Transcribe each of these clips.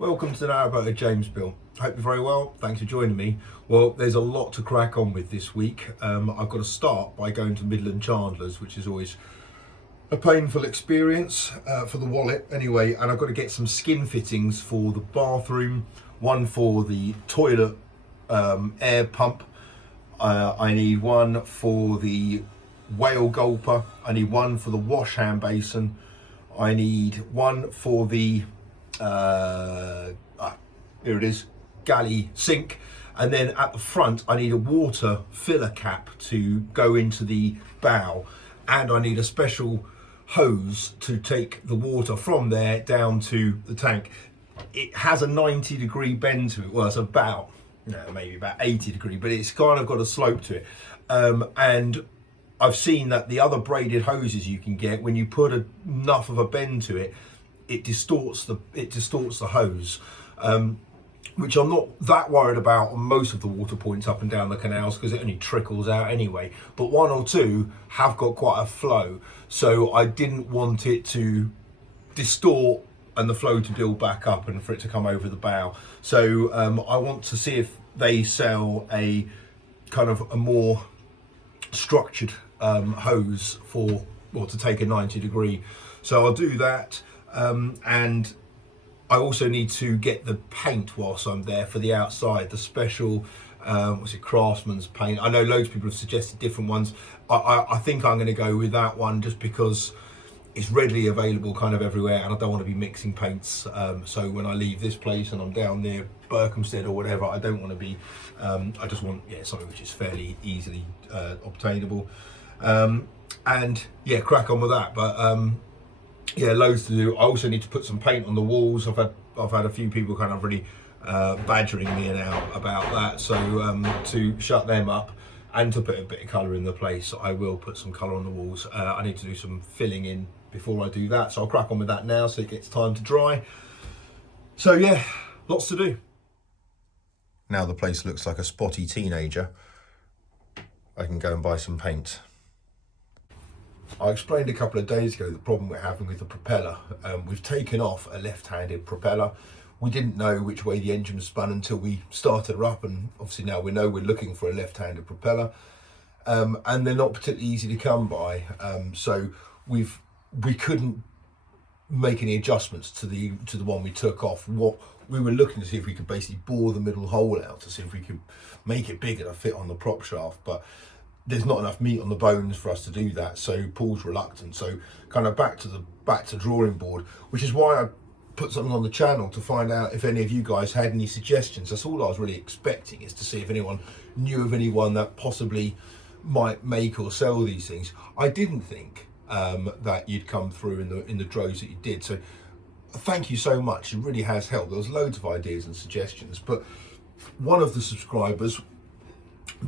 Welcome to the Narrowboat with James Bill. Hope you're very well. Thanks for joining me. Well, there's a lot to crack on with this week. I've got to start by going to Midland Chandler's, which is always a painful experience for the wallet anyway, and I've got to get some skin fittings for the bathroom, one for the toilet air pump. I need one for the whale gulper. I need one for the wash hand basin. I need one for the here it is, galley sink, and then at the front I need a water filler cap to go into the bow, and I need a special hose to take the water from there down to the tank. It has a 90-degree bend to it. Well, it's about, maybe about 80-degree, but it's kind of got a slope to it. And I've seen that the other braided hoses you can get, when you put enough of a bend to it, it distorts the hose, which I'm not that worried about on most of the water points up and down the canals because it only trickles out anyway. But one or two have got quite a flow, so I didn't want it to distort and the flow to build back up and for it to come over the bow. So I want to see if they sell a kind of a more structured hose to take a 90-degree. So I'll do that. And I also need to get the paint whilst I'm there for the outside, the special craftsman's paint. I know loads of people have suggested different ones. I think I'm going to go with that one just because it's readily available kind of everywhere, and I don't want to be mixing paints. So when I leave this place and I'm down near Berkhamsted or whatever, I don't want to be, I just want something which is fairly easily obtainable. And yeah, crack on with that. But loads to do. I also need to put some paint on the walls. I've had a few people kind of really badgering me now about that. So to shut them up and to put a bit of colour in the place, I will put some colour on the walls. I need to do some filling in before I do that. So I'll crack on with that now so it gets time to dry. So yeah, lots to do. Now the place looks like a spotty teenager. I can go and buy some paint. I explained a couple of days ago the problem we're having with the propeller. We've taken off a left-handed propeller. We didn't know which way the engine was spun until we started her up, and obviously now we know we're looking for a left-handed propeller. And they're not particularly easy to come by. So we couldn't make any adjustments to the one we took off. What we were looking to see if we could basically bore the middle hole out to see if we could make it bigger to fit on the prop shaft, but there's not enough meat on the bones for us to do that, so Paul's reluctant. So kind of back to drawing board, which is why I put something on the channel to find out if any of you guys had any suggestions. That's all I was really expecting, is to see if anyone knew of anyone that possibly might make or sell these things. I didn't think that you'd come through in the droves that you did, so thank you so much. It really has helped. There was loads of ideas and suggestions, but one of the subscribers,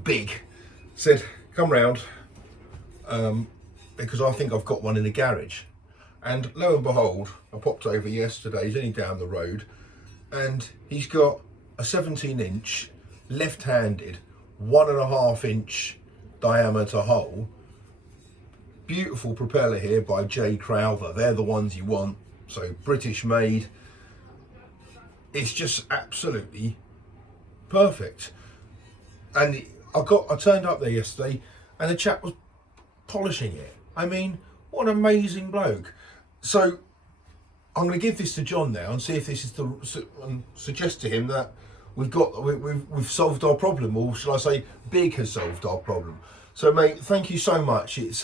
Big, said, come round because I think I've got one in the garage. And lo and behold, I popped over yesterday, he's only down the road, and he's got a 17-inch left-handed 1.5-inch diameter hole. Beautiful propeller here by J. Crowther. They're the ones you want, so British made. It's just absolutely perfect. And I turned up there yesterday and the chap was polishing it. I mean, what an amazing bloke. So I'm going to give this to John now and see if this is and suggest to him that we've solved our problem, or shall I say Big has solved our problem. So mate, thank you so much. It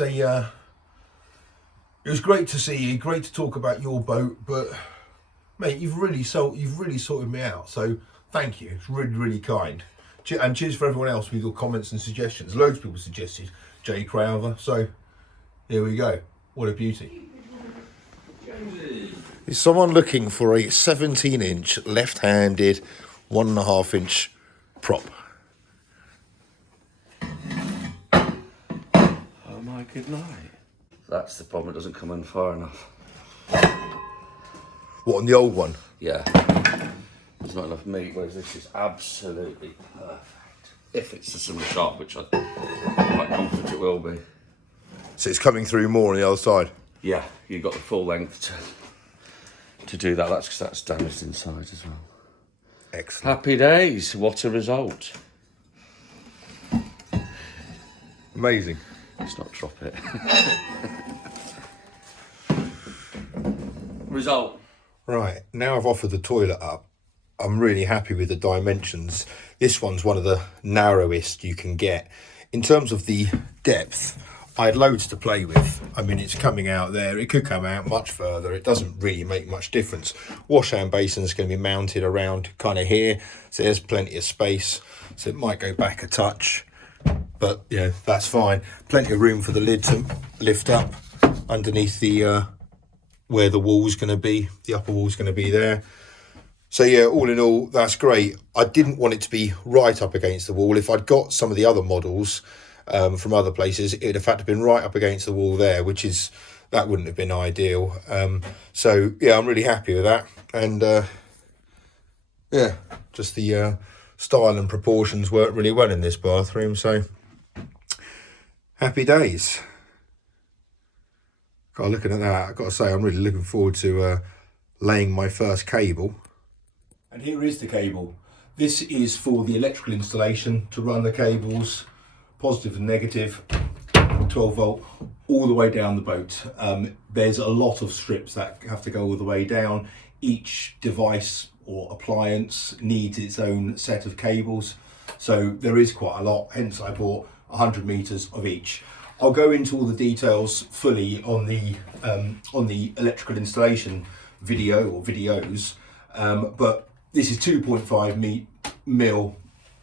was great to see you, great to talk about your boat, but mate, you've really sorted me out. So thank you. It's really, really kind. And cheers for everyone else with your comments and suggestions. Loads of people suggested J. Crowther, so here we go. What a beauty. Is someone looking for a 17-inch left-handed 1.5-inch prop? Oh my good night. That's the problem, it doesn't come in far enough. What, on the old one? Yeah. There's not enough meat, whereas this is absolutely perfect. If it's a similar sharp, which I'm quite confident it will be. So it's coming through more on the other side? Yeah, you've got the full length to do that. That's because that's damaged inside as well. Excellent. Happy days. What a result. Amazing. Let's not drop it. Result. Right, now I've offered the toilet up, I'm really happy with the dimensions. This one's one of the narrowest you can get. In terms of the depth, I had loads to play with. I mean, it's coming out there. It could come out much further. It doesn't really make much difference. Washhand basin is going to be mounted around kind of here, so there's plenty of space. So it might go back a touch, but you know, that's fine. Plenty of room for the lid to lift up underneath the where the wall's going to be. The upper wall's going to be there. So yeah, all in all, that's great. I didn't want it to be right up against the wall. If I'd got some of the other models from other places, it'd have had to been right up against the wall there, that wouldn't have been ideal. So yeah, I'm really happy with that. And yeah, just the style and proportions work really well in this bathroom. So happy days. God, looking at that, I've got to say, I'm really looking forward to laying my first cable. And here is the cable. This is for the electrical installation to run the cables, positive and negative, 12 volt, all the way down the boat. There's a lot of strips that have to go all the way down. Each device or appliance needs its own set of cables. So there is quite a lot, hence I bought 100 meters of each. I'll go into all the details fully on the electrical installation video or videos, but this is 2.5 mil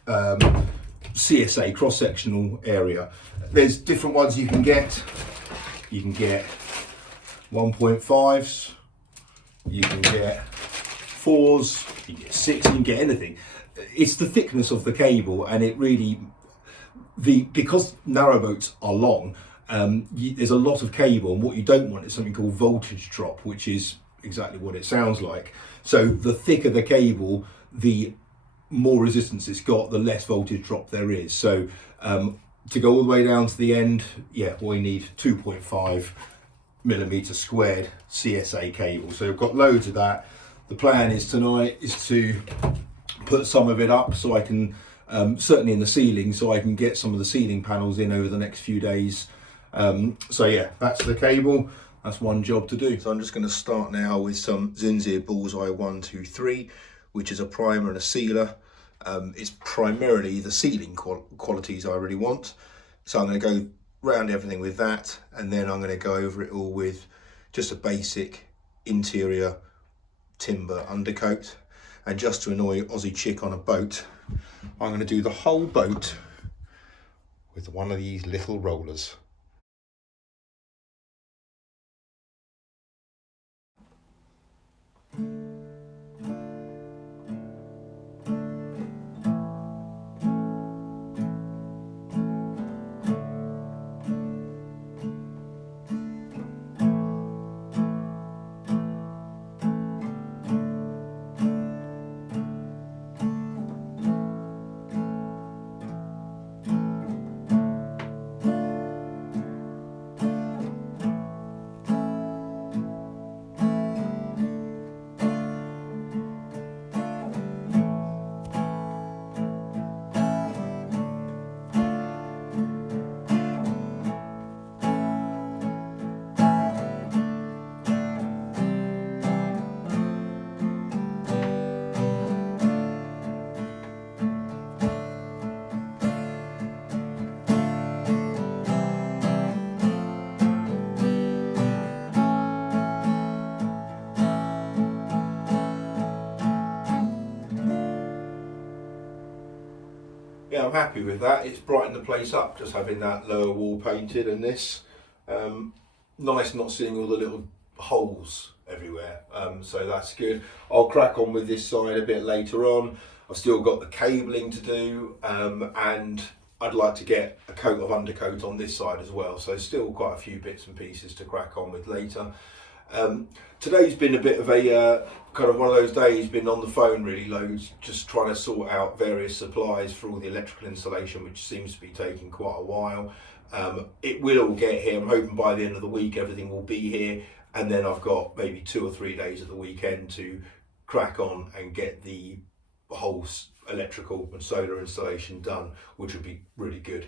CSA, cross-sectional area. There's different ones you can get. You can get 1.5s, you can get 4s, you can get 6, you can get anything. It's the thickness of the cable, and it really, because narrowboats are long, there's a lot of cable, and what you don't want is something called voltage drop, which is exactly what it sounds like. So the thicker the cable, the more resistance it's got, the less voltage drop there is. So to go all the way down to the end, yeah, we need 2.5 millimeter squared CSA cable. So we've got loads of that. The plan is tonight is to put some of it up so I can, certainly in the ceiling, so I can get some of the ceiling panels in over the next few days. So yeah, that's the cable. That's one job to do. So I'm just going to start now with some Zinzir Bullseye 123, which is a primer and a sealer. It's primarily the sealing qualities I really want. So I'm going to go round everything with that, and then I'm going to go over it all with just a basic interior timber undercoat. And just to annoy Aussie chick on a boat, I'm going to do the whole boat with one of these little rollers. Yeah, I'm happy with that. It's brightened the place up, just having that lower wall painted, and this nice not seeing all the little holes everywhere, so that's good. I'll crack on with this side a bit later on. I've still got the cabling to do, and I'd like to get a coat of undercoat on this side as well, so still quite a few bits and pieces to crack on with later. Today's been a bit of a kind of one of those days, been on the phone really loads, just trying to sort out various supplies for all the electrical installation, which seems to be taking quite a while. It will all get here. I'm hoping by the end of the week everything will be here, and then I've got maybe 2 or 3 days of the weekend to crack on and get the whole electrical and solar installation done, which would be really good.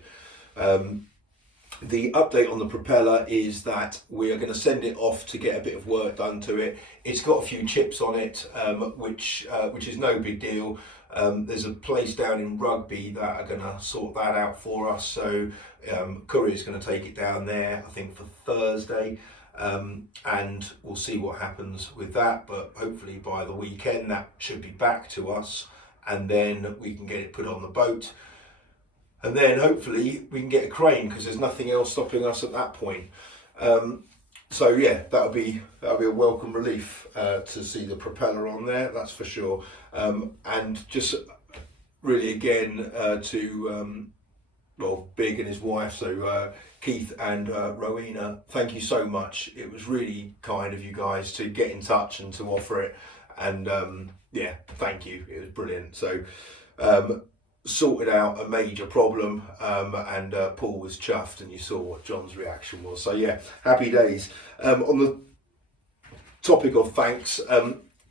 The update on the propeller is that we are going to send it off to get a bit of work done to it. It's got a few chips on it, which is no big deal. There's a place down in Rugby that are going to sort that out for us, so courier is going to take it down there, I think for Thursday, and we'll see what happens with that, but hopefully by the weekend that should be back to us, and then we can get it put on the boat. And then hopefully we can get a crane, because there's nothing else stopping us at that point. So yeah, that'll be a welcome relief to see the propeller on there, that's for sure. And just really again to Big and his wife, so Keith and Rowena, thank you so much. It was really kind of you guys to get in touch and to offer it. And yeah, thank you. It was brilliant. So sorted out a major problem, and Paul was chuffed, and you saw what John's reaction was. So yeah, happy days. On the topic of thanks,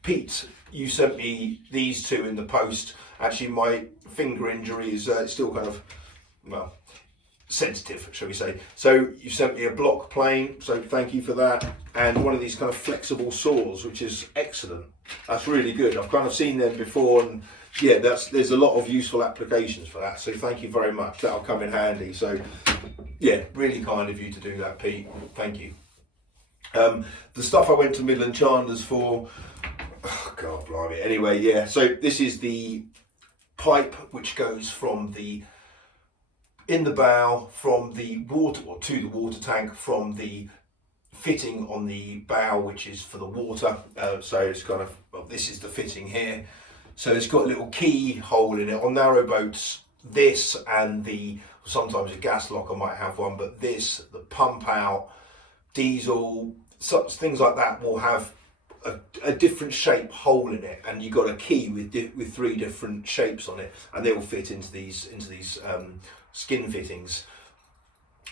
Pete, you sent me these two in the post. Actually, my finger injury is still kind of, well, sensitive, shall we say. So you sent me a block plane, so thank you for that, and one of these kind of flexible saws, which is excellent. That's really good. I've kind of seen them before, and yeah, there's a lot of useful applications for that, so thank you very much. That'll come in handy. So yeah, really kind of you to do that, Pete. Thank you. The stuff I went to Midland Chandler's for, oh God blimey. Anyway, yeah, so this is the pipe which goes from in the bow from the water, or to the water tank, from the fitting on the bow, which is for the water. So it's kind of, well, this is the fitting here. So it's got a little keyhole in it. On narrowboats, this and sometimes a gas locker might have one, but this, the pump out, diesel, such things like that will have a different shape hole in it, and you got a key with 3 different shapes on it, and they will fit into these skin fittings.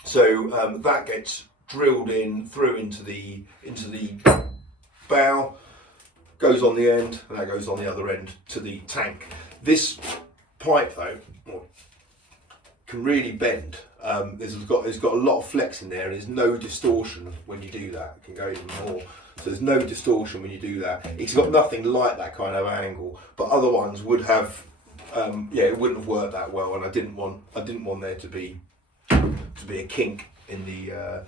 So that gets drilled through into the bow, goes on the end, and that goes on the other end to the tank. This pipe though can really bend. It's got a lot of flex in there, and there's no distortion when you do that. It can go even more. So there's no distortion when you do that. It's got nothing like that kind of angle, but other ones would have. It wouldn't have worked that well, and I didn't want there to be a kink in the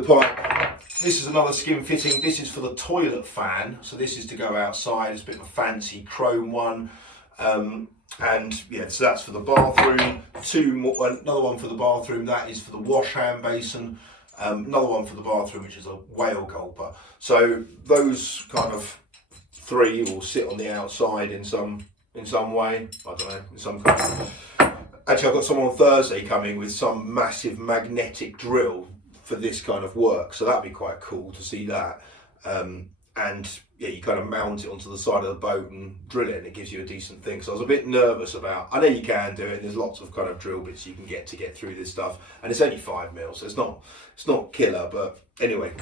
pipe. This is another skin fitting. This is for the toilet fan, so this is to go outside. It's a bit of a fancy chrome one, and yeah, so that's for the bathroom. Another one for the bathroom. That is for the wash hand basin. Another one for the bathroom, which is a whale gulper. So those kind of 3 will sit on the outside in some way, I don't know, in some kind of... Actually, I've got someone on Thursday coming with some massive magnetic drill for this kind of work, so that'd be quite cool to see that. And yeah, you kind of mount it onto the side of the boat and drill it, and it gives you a decent thing. So I was a bit nervous about, I know you can do it, there's lots of kind of drill bits you can get through this stuff, and it's only 5 mil, so it's not killer, but anyway,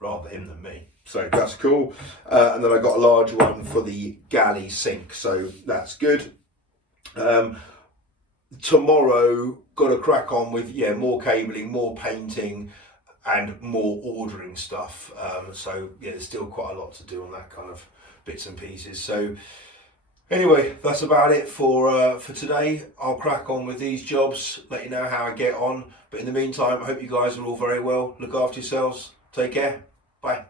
rather him than me. So that's cool. And then I got a large one for the galley sink, so that's good. Tomorrow, got to crack on with more cabling, more painting, and more ordering stuff. So yeah, there's still quite a lot to do on that kind of bits and pieces. So anyway, that's about it for today. I'll crack on with these jobs, let you know how I get on. But in the meantime, I hope you guys are all very well. Look after yourselves. Take care. Bye.